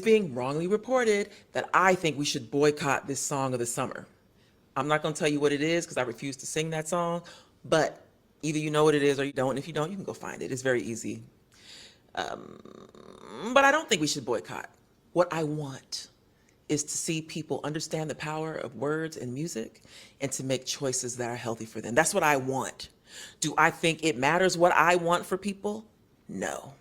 being wrongly reported that I think we should boycott this song of the summer. I'm not going to tell you what it is because I refuse to sing that song, but either you know what it is or you don't. And if you don't, you can go find it. It's very easy. But I don't think we should boycott. What I want is to see people understand the power of words and music and to make choices that are healthy for them. That's what I want. Do I think it matters what I want for people? No.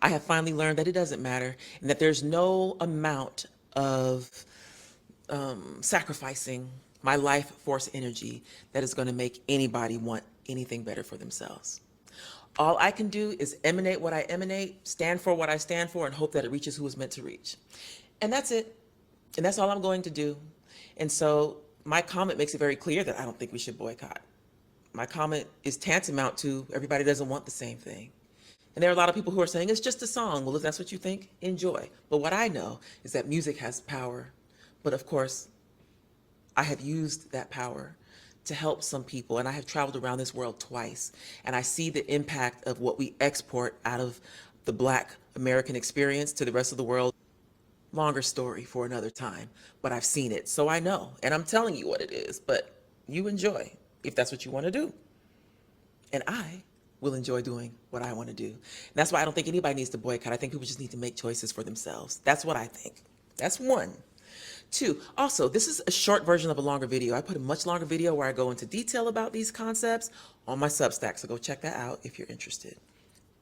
I have finally learned that it doesn't matter and that there's no amount of sacrificing my life force energy that is going to make anybody want anything better for themselves. All I can do is emanate what I emanate, stand for what I stand for, and hope that it reaches who it's meant to reach. And that's it. And that's all I'm going to do. And so my comment makes it very clear that I don't think we should boycott. My comment is tantamount to everybody doesn't want the same thing. And there are a lot of people who are saying it's just a song. Well, if that's what you think, enjoy. But what I know is that music has power. But of course, I have used that power to help some people. And I have traveled around this world twice. And I see the impact of what we export out of the Black American experience to the rest of the world. Longer story for another time, but I've seen it, so I know. And I'm telling you what it is, but you enjoy if that's what you want to do. And I will enjoy doing what I want to do. And that's why I don't think anybody needs to boycott. I think people just need to make choices for themselves. That's what I think. That's one. Two, also, this is a short version of a longer video. I put a much longer video where I go into detail about these concepts on my Substack, so go check that out if you're interested.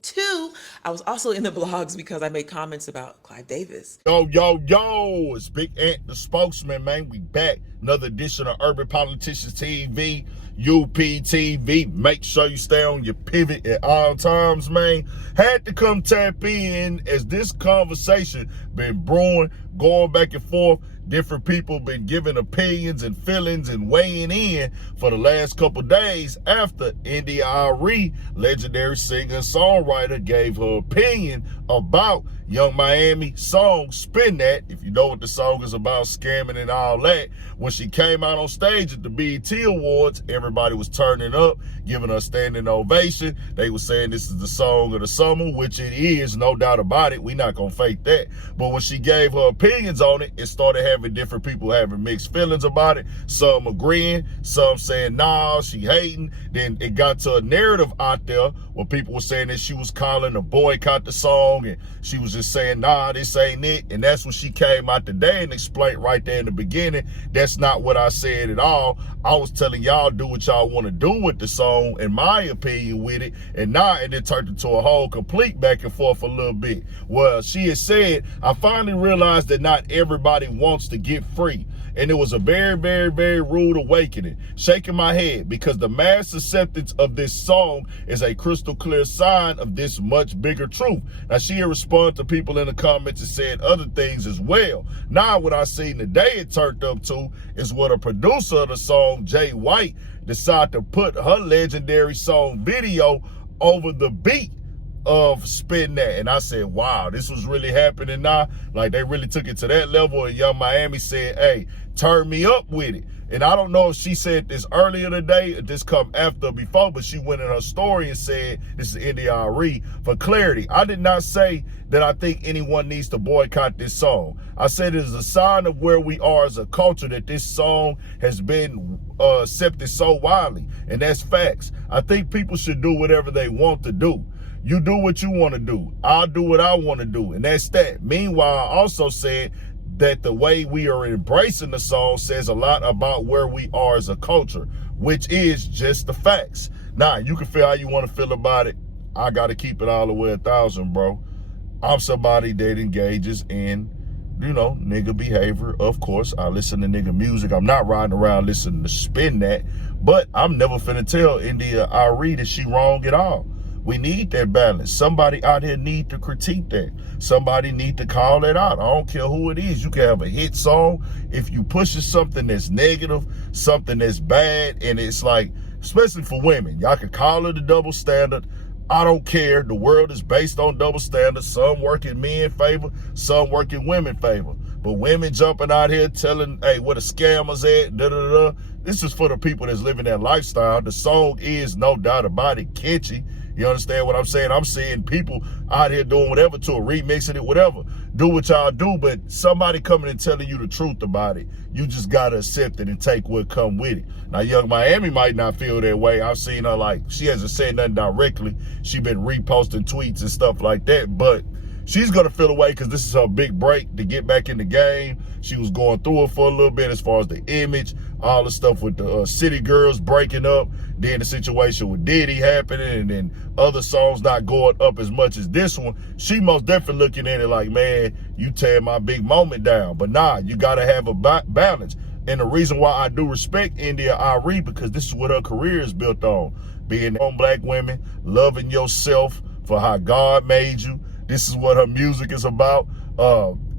Two, I was also in the blogs because I made comments about Clive Davis. Yo, it's Big Ant, the spokesman, man. We back. Another edition of Urban Politicians TV, UPTV. Make sure you stay on your pivot at all times, man. Had to come tap in as this conversation been brewing, going back and forth. Different people been giving opinions and feelings and weighing in for the last couple days after Arie, legendary singer and songwriter, gave her opinion about Young Miami song Spin That. If you know what the song is about, scamming and all that. When she came out on stage at the BET Awards, everybody was turning up, giving her a standing ovation. They were saying this is the song of the summer, which it is, no doubt about it. We not gonna fake that. But when she gave her opinions on it, it started having different people having mixed feelings about it. Some agreeing, some saying, nah, she hating. Then it got to a narrative out there where people were saying that she was calling to boycott the song and she was just saying, nah, this ain't it. And that's when she came out today and explained right there in the beginning, that's not what I said at all. I was telling y'all do what y'all want to do with the song, in my opinion, with it. And now it turned into a whole complete back and forth a little bit. Well, she has said, I finally realized that not everybody wants to get free. And it was a very, very, very rude awakening. Shaking my head because the mass acceptance of this song is a crystal clear sign of this much bigger truth. Now, she responded to people in the comments and said other things as well. Now, what I seen today it turned up to is what a producer of the song, Jay White, decided to put her legendary song video over the beat of Spin That. And I said, wow, this was really happening now. Like, they really took it to that level. And Young Miami said, hey, turn me up with it. And I don't know if she said this earlier today or this come after or before, but she went in her story and said, this is Arie, for clarity, I did not say that I think anyone needs to boycott this song. I said it is a sign of where we are as a culture that this song has been accepted so widely. And that's facts. I think people should do whatever they want to do. You do what you want to do. I'll do what I want to do. And that's that. Meanwhile, I also said that the way we are embracing the song says a lot about where we are as a culture, which is just the facts. Now, you can feel how you want to feel about it. I got to keep it all the way 1,000, bro. I'm somebody that engages in, you know, nigga behavior. Of course, I listen to nigga music. I'm not riding around listening to Spin That, but I'm never finna tell Arie that she wrong at all. We need that balance. Somebody out here need to critique that. Somebody need to call it out. I don't care who it is. You can have a hit song. If you pushing something that's negative, something that's bad, and it's like, especially for women, y'all can call it a double standard. I don't care. The world is based on double standards. Some work in men favor, some work in women favor. But women jumping out here telling, hey, what a scammer's at, da-da-da. This is for the people that's living that lifestyle. The song is, no doubt about it, catchy. You understand what I'm saying? I'm seeing people out here doing whatever to it, remixing it, whatever. do what y'all do, but somebody coming and telling you the truth about it, you just gotta accept it and take what come with it. Now, Young Miami might not feel that way. I've seen her, like, she hasn't said nothing directly. She been reposting tweets and stuff like that, but she's gonna feel away because this is her big break to get back in the game. She was going through it for a little bit as far as the image, all the stuff with the City Girls breaking up, then the situation with Diddy happening, and then other songs not going up as much as this one. She most definitely looking at it like, man, you tear my big moment down. But nah, you gotta have a balance. And the reason why I do respect India Arie, because this is what her career is built on. Being on black women, loving yourself for how God made you. This is what her music is about.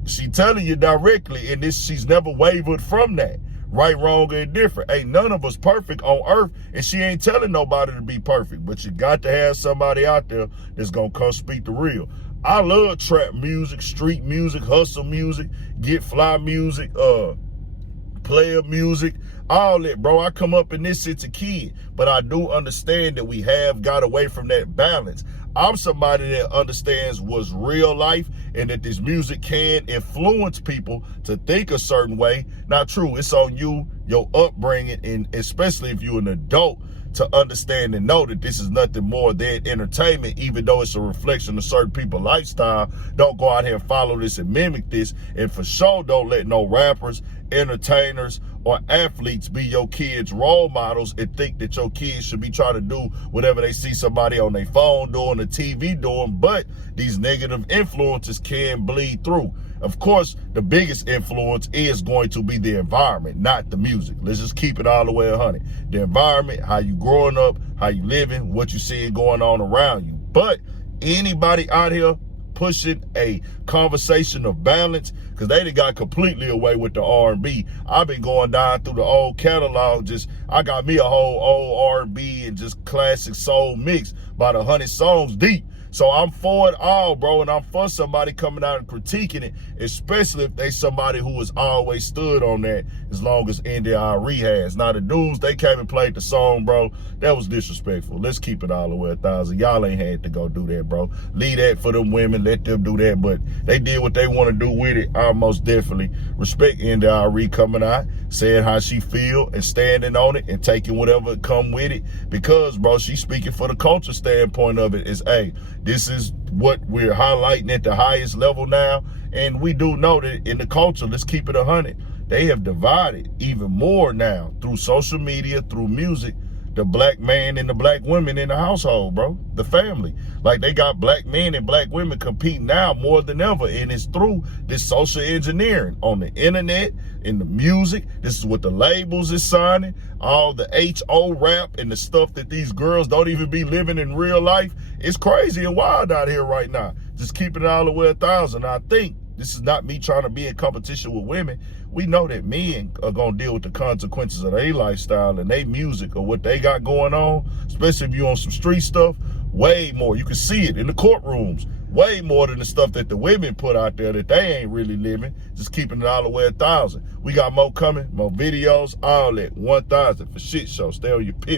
She telling you directly, and she's never wavered from that. Right, wrong, or indifferent. Ain't none of us perfect on earth, and she ain't telling nobody to be perfect. But you got to have somebody out there that's gonna come speak the real. I love trap music, street music, hustle music, get fly music, player music, all that, bro. I come up in this since a kid, but I do understand that we have got away from that balance. I'm somebody that understands what's real life and that this music can influence people to think a certain way. Not true. It's on you, your upbringing, and especially if you're an adult, to understand and know that this is nothing more than entertainment, even though it's a reflection of certain people's lifestyle. Don't go out here and follow this and mimic this. And for sure, don't let no rappers, entertainers, or athletes be your kids' role models and think that your kids should be trying to do whatever they see somebody on their phone doing, the TV doing. But these negative influences can bleed through. Of course, the biggest influence is going to be the environment, not the music. Let's just keep it all the way 100. The environment, how you growing up, how you living, what you seeing going on around you. But anybody out here pushing a conversation of balance, because they done got completely away with the R&B. I've been going down through the old catalog. I got me a whole old R&B and just classic soul mix, about 100 songs deep. So I'm for it all, bro, and I'm for somebody coming out and critiquing it, especially if they somebody who has always stood on that as long as India Arie has. Now, the dudes, they came and played the song, bro. That was disrespectful. Let's keep it all the way 1,000. Y'all ain't had to go do that, bro. Leave that for them women. Let them do that, but they did what they want to do with it. I most definitely respect India Arie coming out, saying how she feel and standing on it and taking whatever come with it, because, bro, she's speaking for the culture standpoint of it. Is, hey, this is what we're highlighting at the highest level now. And we do know that in the culture, let's keep it 100, they have divided even more now through social media, through music, the black man and the black women in the household, bro, the family. Like, they got black men and black women competing now more than ever, and it's through this social engineering on the internet, in the music. This is what the labels is signing, all the HO rap and the stuff that these girls don't even be living in real life. It's crazy and wild out here right now. Just keeping it all the way 1,000. I think this is not me trying to be in competition with women. We know that men are going to deal with the consequences of their lifestyle and their music or what they got going on, especially if you on some street stuff, way more. You can see it in the courtrooms, way more than the stuff that the women put out there that they ain't really living. Just keeping it all the way 1,000. We got more coming, more videos, all that. 1,000 for shit show. Stay on your pip.